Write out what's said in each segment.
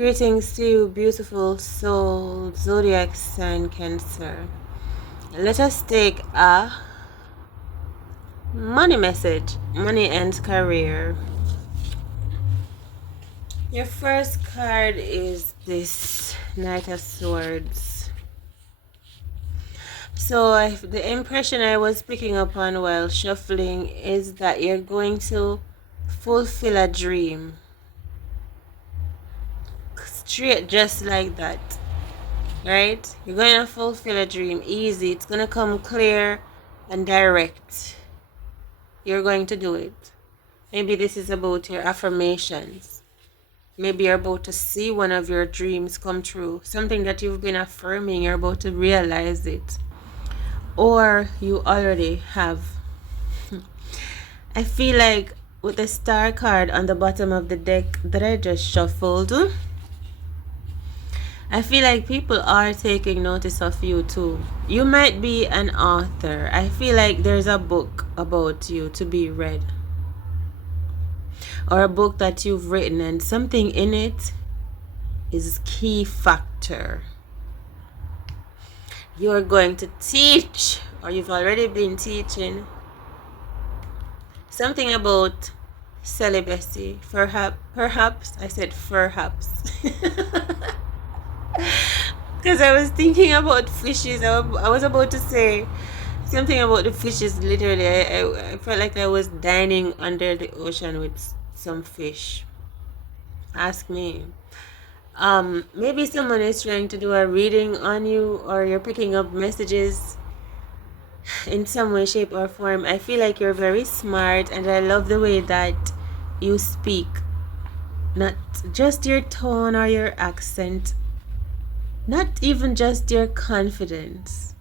Greetings to you, beautiful soul, zodiac sign Cancer. Let us take a money message, money and career. Your first card is this Knight of Swords. So the impression I was picking up on while shuffling is that you're going to fulfill a dream. Straight, just like that. Right? You're going to fulfill a dream easy. It's going to come clear and direct. You're going to do it. Maybe this is about your affirmations. Maybe you're about to see one of your dreams come true. Something that you've been affirming, you're about to realize it. Or you already have. I feel like with the star card on the bottom of the deck that I just shuffled, I feel like people are taking notice of you too. You might be an author. I feel like there's a book about you to be read. Or a book that you've written and something in it is key factor. You're going to teach, or you've already been teaching, something about celibacy. Perhaps, I said perhaps. Because I was thinking about fishes. I was about to say something about the fishes. Literally, I felt like I was dining under the ocean with some fish. Ask me. Maybe someone is trying to do a reading on you, or you're picking up messages in some way, shape, or form. I feel like you're very smart, and I love the way that you speak. Not just your tone or your accent, not even just your confidence,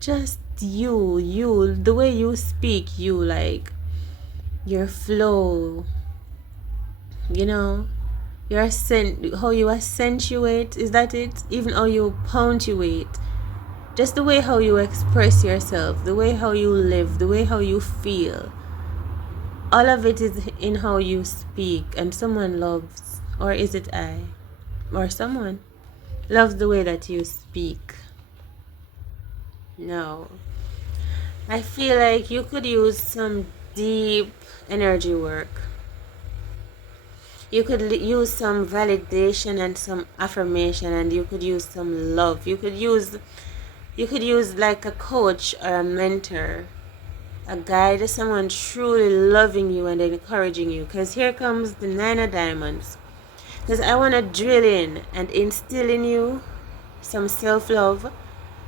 just you, the way you speak, you, like your flow, you know, how you accentuate, is that it? Even how you punctuate, just the way how you express yourself, the way how you live, the way how you feel. All of it is in how you speak, and someone loves, or is it I, or someone loves the way that you speak. No. I feel like you could use some deep energy work. You could use some validation and some affirmation, and you could use some love. You could use like a coach or a mentor, a guide, someone truly loving you and encouraging you. Because here comes the 9 of Diamonds. Because I want to drill in and instill in you some self-love,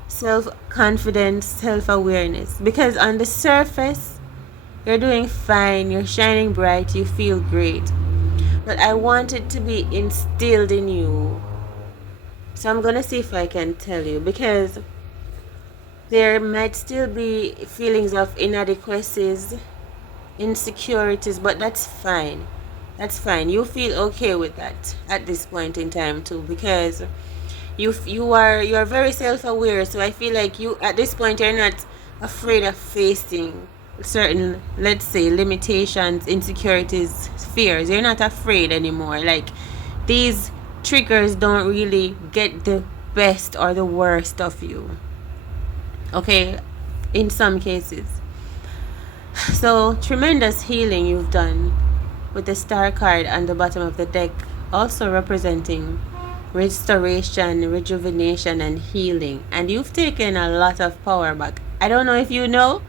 self-confidence, self-awareness. Because on the surface, you're doing fine, you're shining bright, you feel great. But I want it to be instilled in you. So I'm going to see if I can tell you. Because there might still be feelings of inadequacies, insecurities, but that's fine. That's fine. You feel okay with that at this point in time too, because you are very self-aware. So I feel like you at this point you're not afraid of facing certain, let's say, limitations, insecurities, fears. You're not afraid anymore. Like these triggers don't really get the best or the worst of you. Okay, in some cases. So tremendous healing you've done with the star card on the bottom of the deck, also representing restoration, rejuvenation, and healing. And you've taken a lot of power back. I don't know if you know,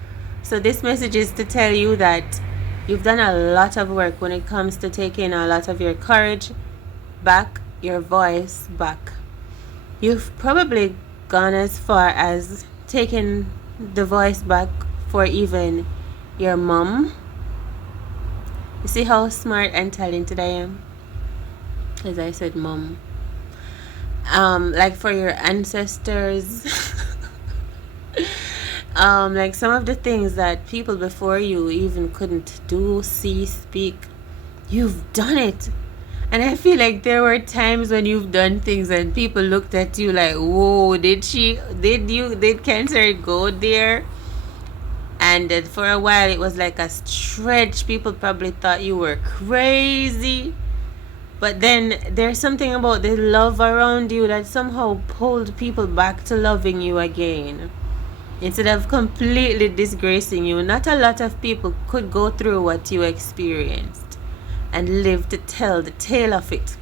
so this message is to tell you that you've done a lot of work when it comes to taking a lot of your courage back, your voice back. You've probably gone as far as taking the voice back for even your mom. You see how smart and talented I am? As I said, mom. Like for your ancestors. Like some of the things that people before you even couldn't do, see, speak. You've done it. And I feel like there were times when you've done things and people looked at you like, whoa, did Cancer go there? And for a while it was like a stretch. People probably thought you were crazy. But then there's something about the love around you that somehow pulled people back to loving you again. Instead of completely disgracing you, not a lot of people could go through what you experienced and live to tell the tale of it.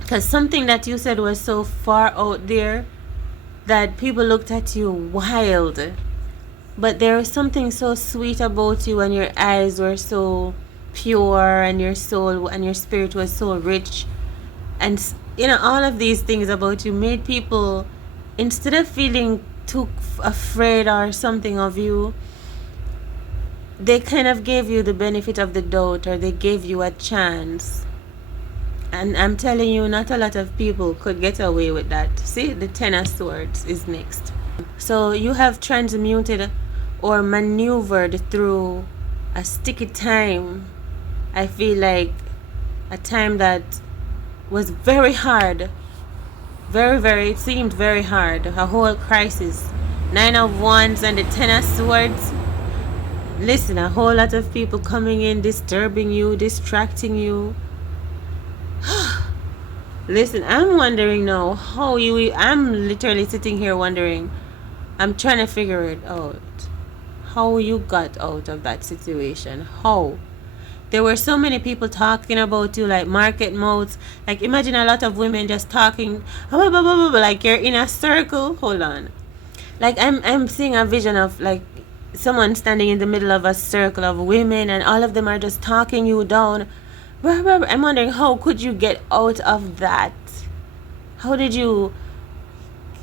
Because something that you said was so far out there that people looked at you wild. But there was something so sweet about you, and your eyes were so pure, and your soul and your spirit was so rich. And all of these things about you made people, instead of feeling too afraid or something of you, they kind of gave you the benefit of the doubt, or they gave you a chance. And I'm telling you, not a lot of people could get away with that. See, the Ten of Swords is next. So you have transmuted or maneuvered through a sticky time. I feel like a time that was very hard. It seemed very hard. A whole crisis. 9 of Wands and the 10 of Swords. Listen, a whole lot of people coming in, disturbing you, distracting you. Listen, I'm wondering now I'm literally sitting here wondering. I'm trying to figure it out. How you got out of that situation. How? There were so many people talking about you, like market modes. Like, imagine a lot of women just talking, like you're in a circle. Hold on. Like, I'm seeing a vision of, like, someone standing in the middle of a circle of women, and all of them are just talking you down. I'm wondering, how could you get out of that? How did you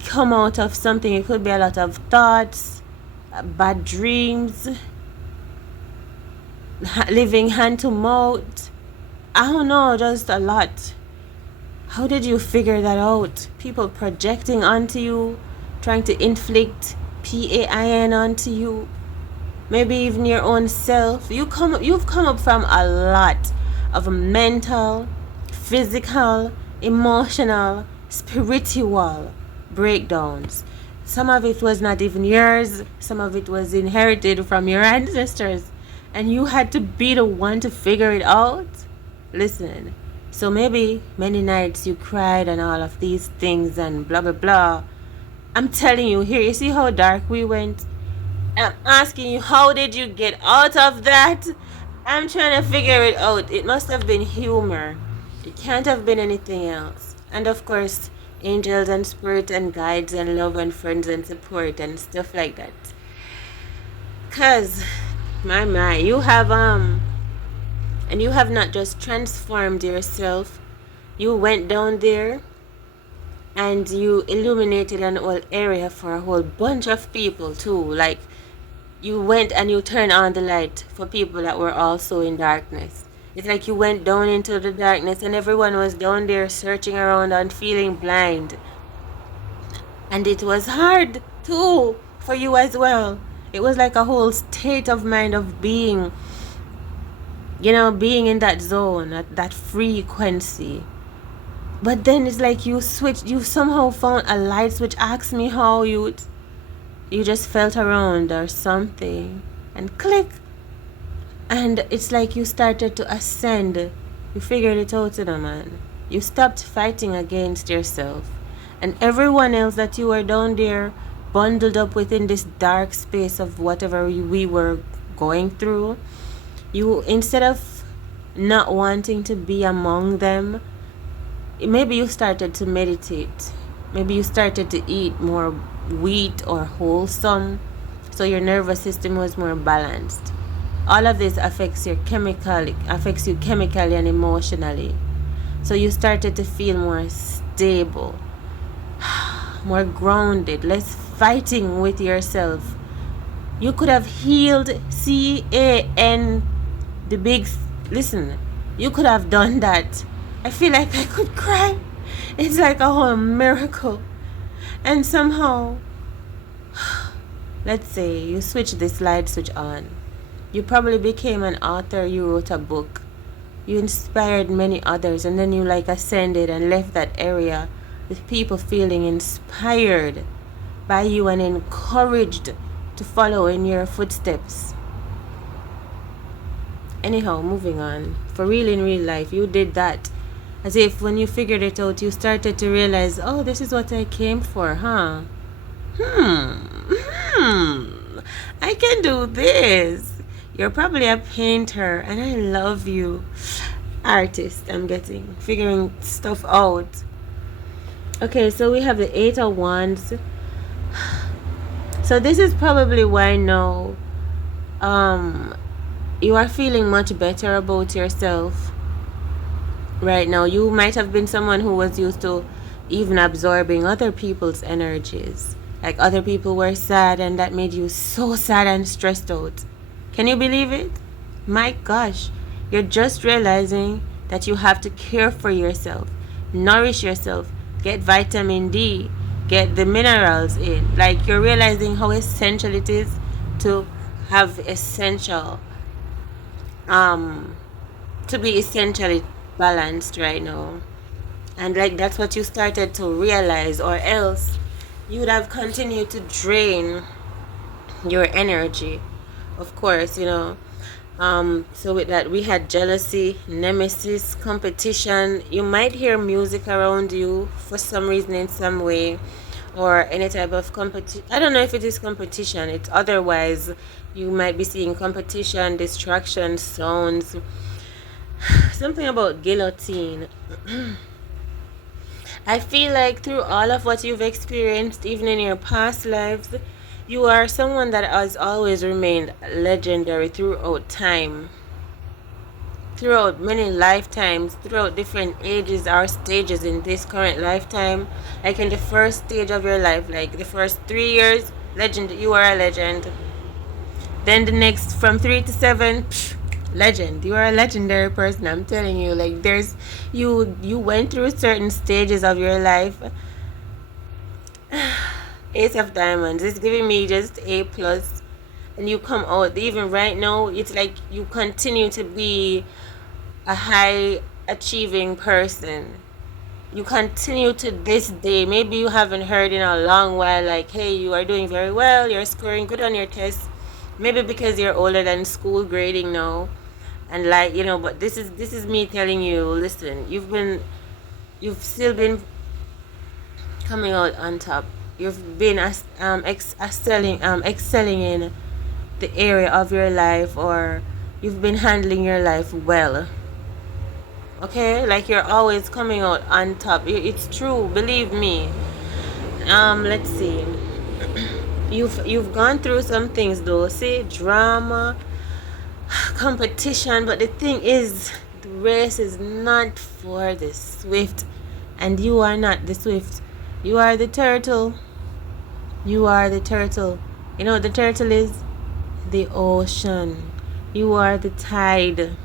come out of something? It could be a lot of thoughts, bad dreams, living hand to mouth. I don't know, just a lot. How did you figure that out? People projecting onto you, trying to inflict PAIN onto you, maybe even your own self. You've come up from a lot of mental, physical, emotional, spiritual breakdowns. Some of it was not even yours. Some of it was inherited from your ancestors. And you had to be the one to figure it out. Listen, so maybe many nights you cried and all of these things and blah, blah, blah. I'm telling you, here, you see how dark we went? I'm asking you, how did you get out of that? I'm trying to figure it out. It must have been humor. It can't have been anything else. And of course, angels and spirit and guides and love and friends and support and stuff like that. Cause, my, you have and you have not just transformed yourself. You went down there and you illuminated an whole area for a whole bunch of people too. Like, you went and you turned on the light for people that were also in darkness. It's like you went down into the darkness and everyone was down there searching around and feeling blind. And it was hard too for you as well. It was like a whole state of mind of being, being in that zone, at that frequency. But then it's like you somehow found a light switch. Ask me how you just felt around or something and click. And it's like you started to ascend. You figured it out, man. You stopped fighting against yourself. And everyone else that you were down there bundled up within this dark space of whatever we were going through, you, instead of not wanting to be among them, maybe you started to meditate. Maybe you started to eat more wheat or wholesome, so your nervous system was more balanced. All of this affects you chemically and emotionally. So you started to feel more stable, more grounded, less fighting with yourself. You could have healed CAN, the big, listen, you could have done that. I feel like I could cry. It's like a whole miracle. And somehow, let's say you switch this light switch on. You probably became an author, you wrote a book. You inspired many others, and then you ascended and left that area with people feeling inspired by you and encouraged to follow in your footsteps. Anyhow, moving on. For real, in real life, you did that. As if when you figured it out, you started to realize, oh, this is what I came for, huh? I can do this. You're probably a painter, and I love you. Artist, I'm getting. Figuring stuff out. Okay, so we have the Eight of Wands. So this is probably why now you are feeling much better about yourself right now. You might have been someone who was used to even absorbing other people's energies. Like other people were sad and that made you so sad and stressed out. Can you believe it? My gosh, you're just realizing that you have to care for yourself, nourish yourself, get vitamin D, get the minerals in. Like you're realizing how essential it is to have essential, to be essentially balanced right now. And like that's what you started to realize, or else you would have continued to drain your energy. Of course, so with that we had jealousy, nemesis, competition. You might hear music around you for some reason, in some way, or any type of competition. I don't know if it is competition, it's otherwise. You might be seeing competition, distraction, sounds, something about guillotine. I feel like through all of what you've experienced, even in your past lives, you are someone that has always remained legendary throughout time, throughout many lifetimes, throughout different ages or stages in this current lifetime. Like in the first stage of your life, like the first 3 years, legend, you are a legend. Then the next, from 3 to 7, legend. You are a legendary person. I'm telling you. Like you went through certain stages of your life. Ace of Diamonds. It's giving me just A+, and you come out. Even right now, it's like you continue to be a high achieving person. You continue to this day. Maybe you haven't heard in a long while, like, hey, you are doing very well. You're scoring good on your tests. Maybe because you're older than school grading now, and like but this is me telling you, listen, you've still been coming out on top. You've been excelling in the area of your life, or you've been handling your life well. Okay, like you're always coming out on top. It's true, believe me. Let's see. You've gone through some things though. See, drama, competition, but the thing is, the race is not for the swift, and you are not the swift. You are the turtle. You are the turtle. You know what the turtle is? The ocean. You are the tide.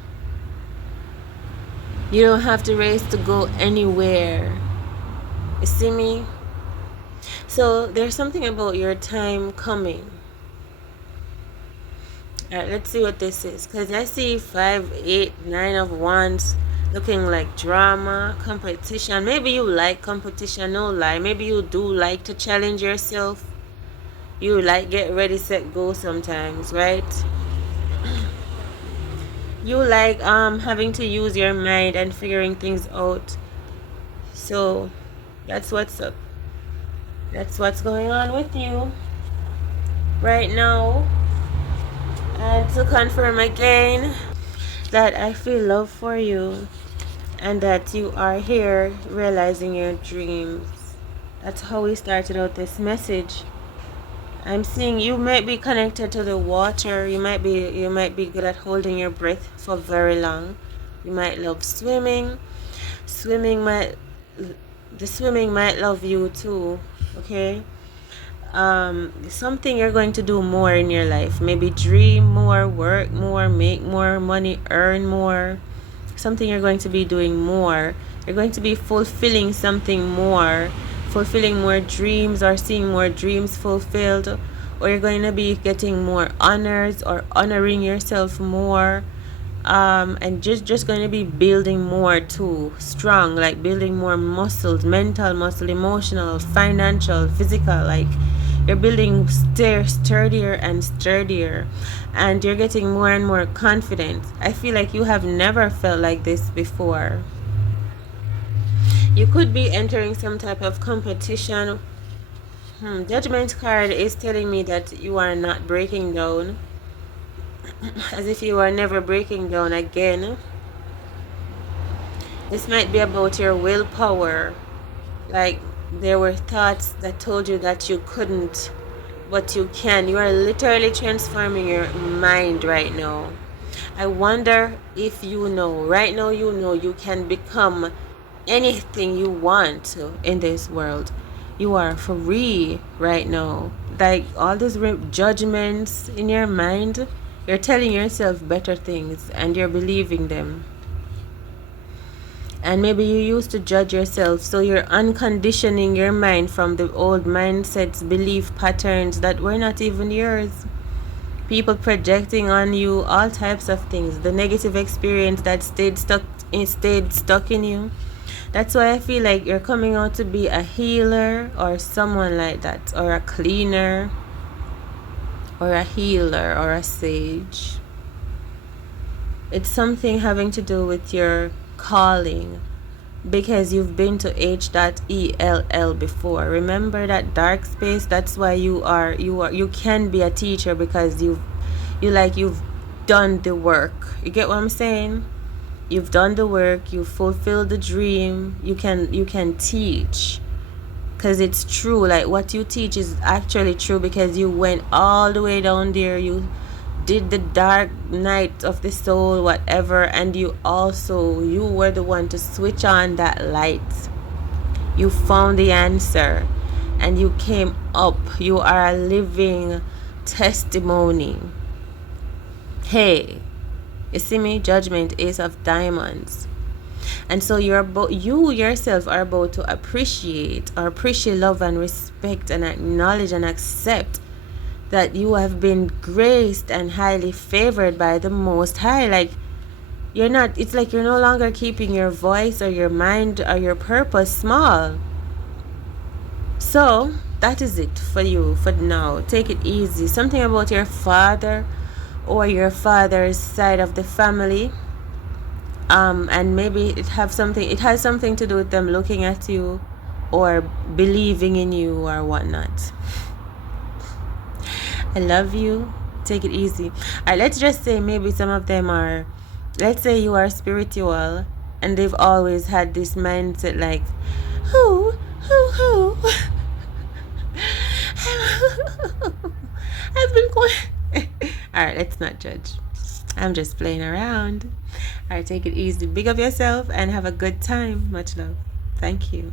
You don't have to race to go anywhere. You see me? So there's something about your time coming. Alright, let's see what this is. Because I see 5, 8, 9 of Wands looking like drama, competition. Maybe you like competition, no lie. Maybe you do like to challenge yourself. You like get ready, set, go sometimes, right? You like having to use your mind and figuring things out. So that's what's up. That's what's going on with you right now. And to confirm again that I feel love for you, and that you are here realizing your dreams. That's how we started out this message. I'm seeing you might be connected to the water. You might be good at holding your breath for very long. You might love swimming. The swimming might love you too. Okay. Something you're going to do more in your life. Maybe dream more, work more, make more money, earn more. Something you're going to be doing more. You're going to be fulfilling something more, fulfilling more dreams, or seeing more dreams fulfilled, or you're going to be getting more honors or honoring yourself more, and just going to be building more too, strong, like building more muscles, mental muscle, emotional, financial, physical. Like you're building sturdier and sturdier, and you're getting more and more confident. I feel like you have never felt like this before. You could be entering some type of competition. Judgment card is telling me that you are not breaking down, as if you are never breaking down again. This might be about your willpower. Like there were thoughts that told you that you couldn't, but you can. You are literally transforming your mind right now. I wonder if you know, right now you know you can become anything you want to in this world. You are free right now. Like all these judgments in your mind, you're telling yourself better things and you're believing them. And maybe you used to judge yourself, so you're unconditioning your mind from the old mindsets, belief patterns that were not even yours. People projecting on you all types of things, the negative experience that stayed stuck in you. That's why I feel like you're coming out to be a healer or someone like that, or a cleaner or a healer or a sage. It's something having to do with your calling, because you've been to H.ELL before. Remember that dark space? That's why you can be a teacher, because you've done the work. You get what I'm saying? You've done the work, you fulfilled the dream. You can teach, because it's true. Like what you teach is actually true, because you went all the way down there. You did the dark night of the soul, whatever, and you were the one to switch on that light. You found the answer and you came up. You are a living testimony. Hey, you see me? Judgment, Ace of Diamonds. And so you yourself are about to appreciate love and respect and acknowledge and accept that you have been graced and highly favored by the Most High. Like it's like you're no longer keeping your voice or your mind or your purpose small. So that is it for you for now. Take it easy. Something about your father or your father's side of the family. And maybe it has something to do with them looking at you or believing in you or whatnot. I love you. Take it easy. Alright, let's just say maybe some of them are, let's say you are spiritual and they've always had this mindset like, who? I've been going. Alright, let's not judge. I'm just playing around. Alright, take it easy. Big up yourself and have a good time. Much love. Thank you.